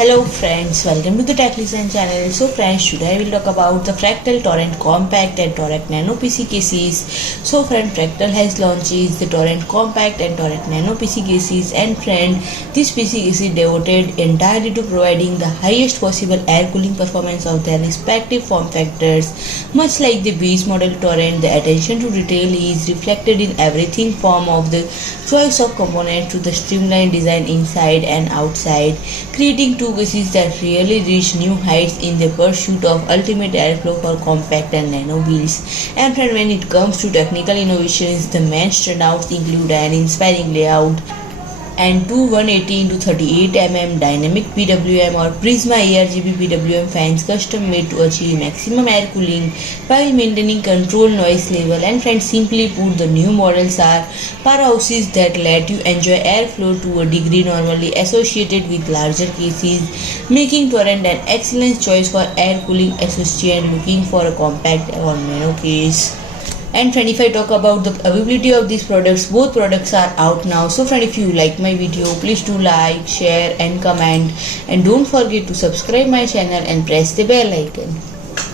Hello friends, welcome to the Tech Design channel. So friends, today I will talk about the Fractal Torrent Compact and Torrent Nano PC cases. So friend, Fractal has launched the Torrent Compact and Torrent Nano PC cases, and friend, this PC case is devoted entirely to providing the highest possible air cooling performance of their respective form factors. Much like the base model Torrent, the attention to detail is reflected in everything from of the choice of components to the streamlined design inside and outside, creating two cases that really reach new heights in the pursuit of ultimate airflow for compact and nano builds. And friend, when it comes to technical innovations, the main standouts include an inspiring layout and two 180x38mm Dynamic PWM or Prisma ARGB PWM fans custom made to achieve maximum air cooling while maintaining controlled noise level. And friends, simply put, the new models are powerhouses that let you enjoy airflow to a degree normally associated with larger cases, making Torrent an excellent choice for air cooling associate looking for a compact or nano case. And friend, if I talk about the availability of these products, both products are out now. So friend, if you like my video, please do like, share and comment, and don't forget to subscribe my channel and press the bell icon.